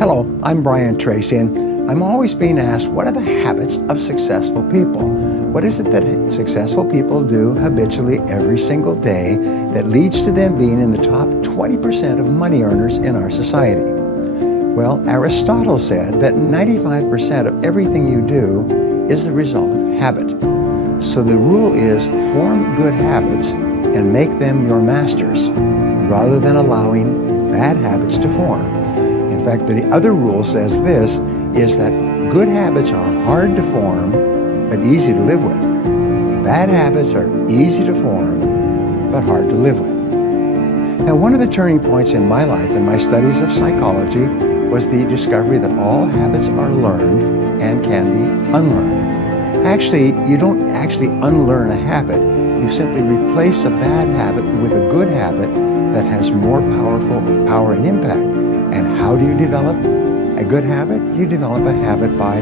Hello, I'm Tracy, and I'm always being asked, what are the habits of successful people? What is it that successful people do habitually every single day that leads to them being in the top 20% of money earners in our society? Well, Aristotle said that 95% of everything you do is the result of habit. So the rule is form good habits and make them your masters, rather than allowing bad habits to form. In fact, the other rule says this, is that good habits are hard to form, but easy to live with. Bad habits are easy to form, but hard to live with. Now, one of the turning points in my life in my studies of psychology was the discovery that all habits are learned and can be unlearned. Actually, you don't actually unlearn a habit. You simply replace a bad habit with a good habit that has more power and impact. And how do you develop a good habit? You develop a habit by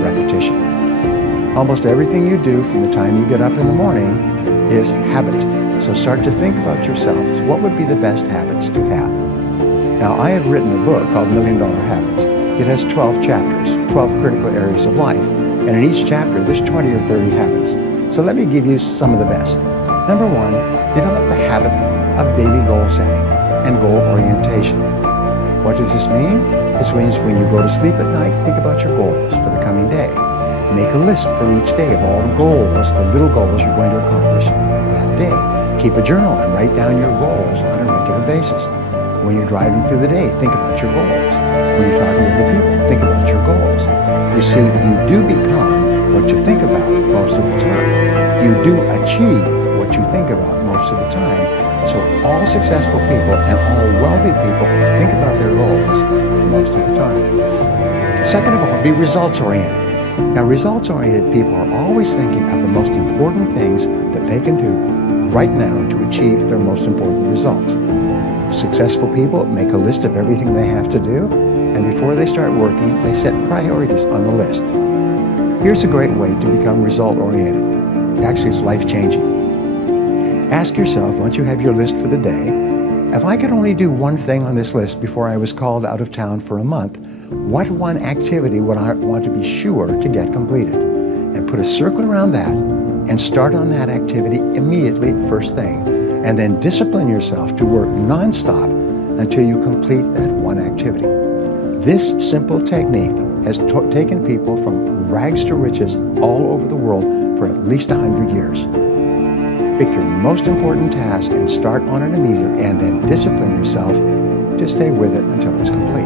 repetition. Almost everything you do from the time you get up in the morning is habit. So start to think about yourself as what would be the best habits to have. Now, I have written a book called $1 Million Habits. It has 12 chapters, 12 critical areas of life. And in each chapter, there's 20 or 30 habits. So let me give you some of the best. Number one, develop the habit of daily goal setting and goal orientation. What does this mean? This means when you go to sleep at night, think about your goals for the coming day. Make a list for each day of all the goals, the little goals you're going to accomplish that day. Keep a journal and write down your goals on a regular basis. When you're driving through the day, think about your goals. When you're talking to other people, think about your goals. You see, you do become what you think about most of the time. You do achieve what you think about most of the time. So all successful people and all wealthy people think about their goals most of the time. Second of all, be results-oriented. Now, results-oriented people are always thinking of the most important things that they can do right now to achieve their most important results. Successful people make a list of everything they have to do, and before they start working, they set priorities on the list. Here's a great way to become result-oriented. Actually, it's life-changing. Ask yourself, once you have your list for the day, if I could only do one thing on this list before I was called out of town for a month, what one activity would I want to be sure to get completed? And put a circle around that and start on that activity immediately, first thing. And then discipline yourself to work nonstop until you complete that one activity. This simple technique has taken people from rags to riches all over the world for at least 100 years. Pick your most important task and start on it immediately, and then discipline yourself to stay with it until it's complete.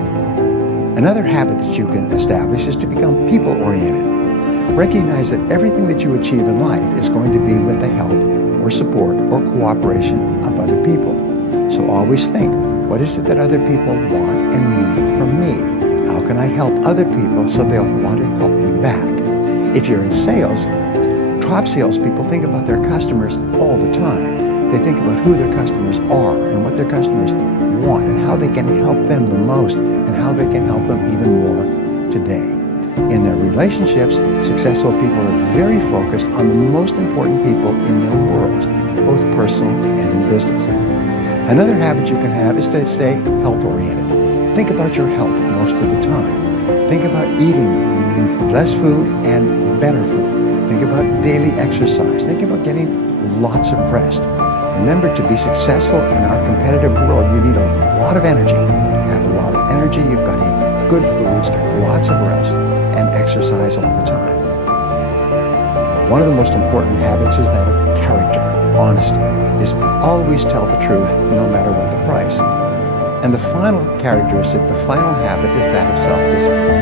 Another habit that you can establish is to become people-oriented. Recognize that everything that you achieve in life is going to be with the help or support or cooperation of other people. So always think, what is it that other people want and need from me? How can I help other people so they'll want to help me back? If you're in sales, top salespeople think about their customers all the time. They think about who their customers are and what their customers want and how they can help them the most and how they can help them even more today. In their relationships, successful people are very focused on the most important people in their worlds, both personal and in business. Another habit you can have is to stay health-oriented. Think about your health most of the time. Think about eating less food and better food. Think about daily exercise. Think about getting lots of rest. Remember, to be successful in our competitive world, you need a lot of energy. To have a lot of energy, you've got to eat good foods, get lots of rest, and exercise all the time. One of the most important habits is that of character, honesty, is always tell the truth no matter what the price. And the final characteristic, the final habit, is that of self-discipline.